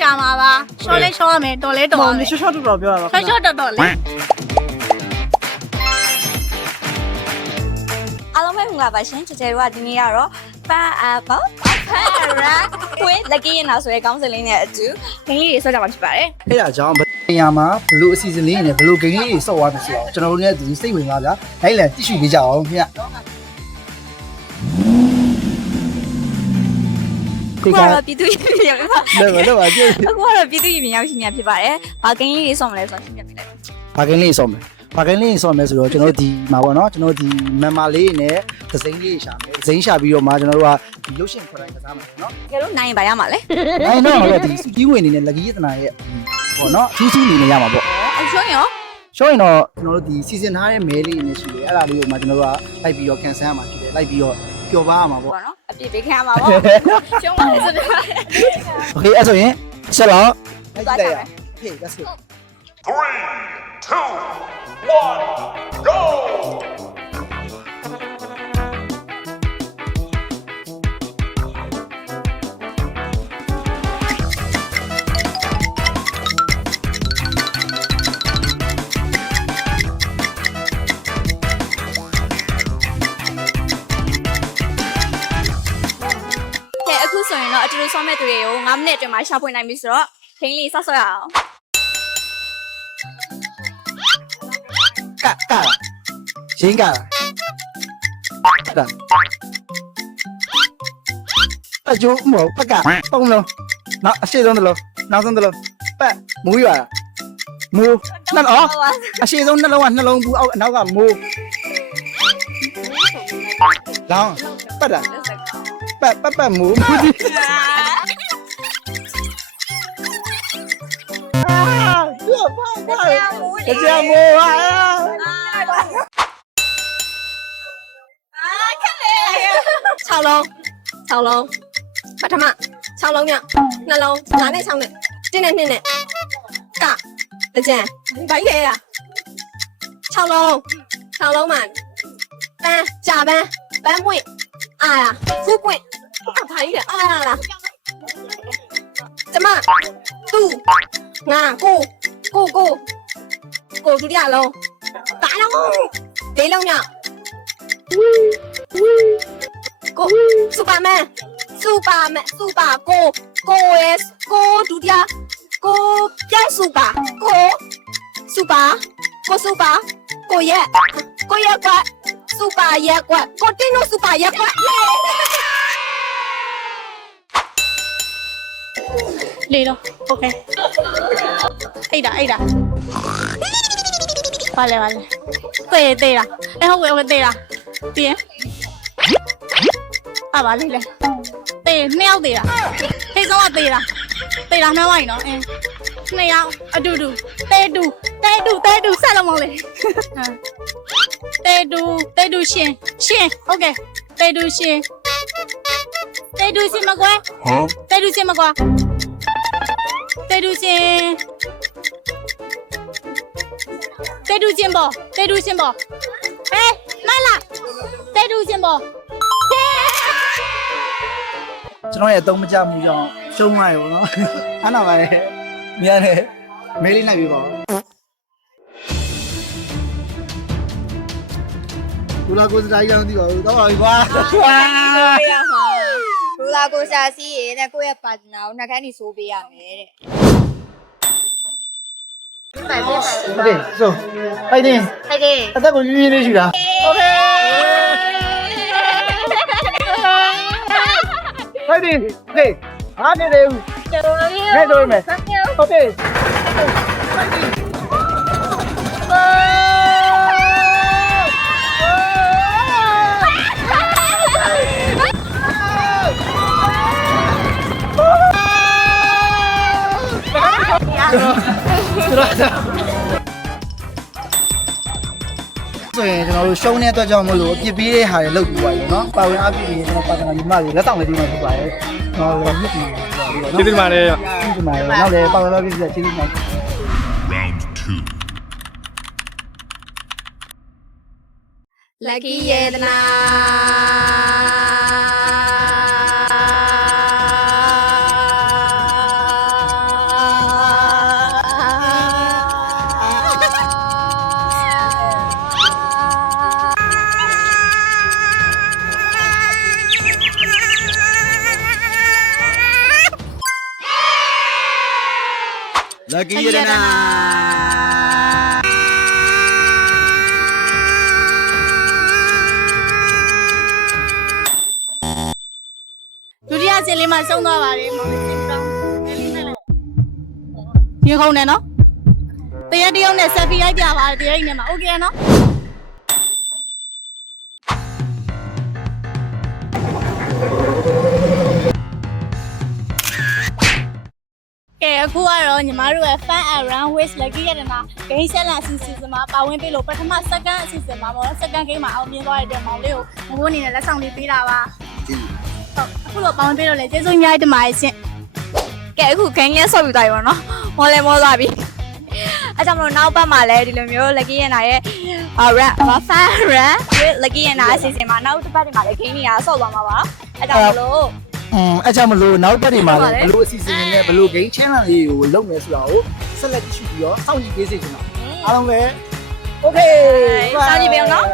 ရှာမှာပါရှော့လေးရှော့ရမယ်တော်လေးတော်မယ် ရှော့တော်ပြောရပါ ရှော့တော်လေး အားလုံးပဲမင်္ဂလာပါရှင်ချေချေတို့ကဒီနေ့ကတော့ဖန်အဘောဖန်ရာခွေးလက်ကင်းရဆိုရဲကောင်းစင်လေးနဲ့အတူဂိမ်းလေးတွေဆော့ကြမှာဖြစ်ပါတယ် အဲ့ဒါကြောင့်နေရာမှာဘလို့အစီအစဉ်လေးနဲ့ဘလို့ဂိမ်းလေးတွေစော့သွားမယ်ဆိုတော့ကျွန်တော်တို့လည်းဒီစိတ်ဝင်ပါဗျာအဲ့လည်းတိရှိပေးကြအောင်ခင်ဗျအခုကတော့ပြည်သူရင်မြောက်ပါ လောပါကြည့် အခုကတော့ပြည်သူရင်မြောက်ရှင်များဖြစ်ပါတယ်ဘာဂိမ်းလေးတွေဆော့မလဲဆိုတော့ရှင်းပြပေးလိုက် ဘာဂိမ်းလေးစော့မယ်ဘာဂိမ်းလေးစော့မယ်ဆိုတော့ကျွန်တော်ဒီမှာပေါ့နော်ကျွန်တော်ဒီမန်မာလေးနဲ့ဒဇိန်းလေးရှာမယ်ဒဇိန်းရှာပြီးတော့မှကျွန်တော်တို့ကဒီရုပ်ရှင်ခွန်တိုင်းကစားမှာနော် ကဲလို့နိုင်ပါရမှာလဲ နိုင်တော့ဒီစီးဝင်နေနဲ့လက်ကီးရတနာရဲ့ပေါ့နော်စူးစူးနေနေရမှာပေါ့ အရှုံးရော ရှော့ရင်တော့ကျွန်တော်တို့ဒီစီစဉ်ထားတဲ့မဲလေးနေရှိတယ်အဲ့ဒါလေးကိုမှကျွန်တော်တို့ကလိုက်ပြီးတော့ကန်ဆယ်ရမှာဖြစ်တယ်လိုက်ပြီးတော့ပျော်ပါရမှာပေါ့ ပေါ့နော်အပြည့်ပေးခံရမှာပေါ့ရှုံးပါလေဆိုတော့ โอเคအဲ့ဆိုရင်ဆက်တော့လိုက်ကြည့်လိုက်ရအောင် Okay let's go 3, 2, 1, go! ကဲအခုဆိုရင်တော့အတူတူဆော့မဲ့သူတွေကို9မိနစ်အတွင်းမှာရှာဖွေနိုင်ပြီဆိုတော့ဂိမ်းလေးဆော့ဆော့ရအောင် ကရင်းကတာအကျိုးမဟုတ်ပကပုံလုံးနောက်အရှိဆုံးတစ်လုံးနောက်ဆုံးတစ်လုံးပတ်မူးရတာမူးနှစ်အော်အရှိဆုံးနှလုံးကနှလုံးဘူးအောက်အနောက်ကမူးလောင်းပတ်တာပတ်မူးတရားမိုးဟာ 6လုံး6လုံးပထမ6လုံးမြောက်2လုံး9နဲ့6နဲ့1နဲ့2နဲ့ကတကြံဘိုင်းလေရ6လုံးမှပန်းကြာပန်းပွင့်အာရဖူးပွင့်အဖိုင်းလေအာရလားကျမသူ့ငါကိုဒုတိယလုံးတာလုံး၄လုံးမြောက်ကိုစူပါမန်ကိုရဲ့ကိုဒုတိယကိုပြစူပါကိုရဲ့ကွစူပါရဲ့ကွကိုတင်းနိုစူပါရဲ့ကွ လေတော့โอเคအိတ်တာပါလေသေးတာဟုတ်ကဲ့သေးတာပြီးရင်ပါလေသေးနှစ်ယောက်သေးတာထိတ်ဆုံးကသေးတာနှောင်းလိုက်နော်နှစ်ယောက်အတူတူသေးတူဆက်လုံးမလေးသေးတူရှင်ဟုတ်ကဲ့သေးတူရှင်မကွာသေးတူရှင်မကွာတေတူချင်းပေါ့ဟဲ့မလာတေတူချင်းပေါ့ ကျွန်တော်ရဲ့အသုံးမကျမှုကြောင့်ရှုံးသွားရေပေါ့နော်အားနာပါရဲ့မြန်တယ်မဲလေးလိုက်ပြီးပါဘူးလာကိုစတိုင်းကြောင်းသိပါဘူးတော့ပါပြီကွာ ရမှာရူလာကိုရှာစီးရဲ့ကိုယ့်ရဲ့ပါတနာကိုနှစ်ခန်းနေဆိုးပေးရမယ်တဲ့ Okay so fighting အသက်ကိုပြင်းပြင်းလေးရှိတာ Okay fighting okay အားနေတယ်ဦးခဲ့တော့မယ် Okay fighting ဆိုရင်ကျွန်တော်တို့ရှုံးတဲ့အတွက်ကြောင့်မလို့အပြစ်ပေးတဲ့ဟာတွေလုပ်ပြီးပါရေနော်ပါဝင်အားပြပြီးကျွန်တော်ပါတနာညီမတွေလက်ဆောင်လေးပေးမှဖြစ်ပါရဲ့ကျွန်တော်တို့မြစ်ပြီးပါပြီးတော့ကျေးဇူးပါတယ်နောက်လည်းပါဝင်အားပြပြီးကျေးဇူးတင် Round 2. Lucky Yedna. Lucky ရတနာ ဒုတိယအဆင့်လေးမှာရှုံးသွားပါတယ်မောင်လေးစင်ကောင်းလေးနဲ့လိုက်ရေခုံတယ်နော်တရက်တရုံနဲ့ဆက်ဖီရိုက်ပြပါတယ်တရက်နဲ့မှာโอเคနော်ကဲအခုကတော့ညီမတို့ရဲ့ Fun Around with Lucky ရတနာ Game Challenge အစီအစဉ်မှာပါဝင်ပေးလို့ပထမ second အစီအစဉ်မှာပေါ့နော် second game မှာအောင်မြင်သွားတဲ့အတွက်မောင်လေးကိုငိုးအနေနဲ့လက်ဆောင်လေးပေးတာပါဟုတ်အခုတော့ပါဝင်ပေးလို့လေကျေးဇူးအများကြီးတင်ပါတယ်ရှင် ကဲအခုဂိမ်းလဲဆော့ပြသွားပြီပေါ့နော်မော်လဲမောသွားပြီအဲကြောင့်မလို့နောက်ပတ်မှာလည်းဒီလိုမျိုး Lucky ရနာရဲ့ rap fun rap with Lucky ရနာအစီအစဉ်မှာနောက်တစ်ပတ်ဒီမှာလည်းဂိမ်းတွေကဆော့သွားမှာပါအဲကြောင့်မလို့ အဲ့ကြောင့်မလို့နောက်ပတ်တွေမှာလည်းဘလို့အစီအစဉ်တွေနဲ့ဘလို့ game channel လေးကိုလုပ်မယ်ဆိုတာကိုဆက်လက်ကြည့်ပြီးတော့စောင့်ကြည့်ပေးစေချင်တာအားလုံးပဲ okay စောင့်ကြည့်ပေးအောင်နော်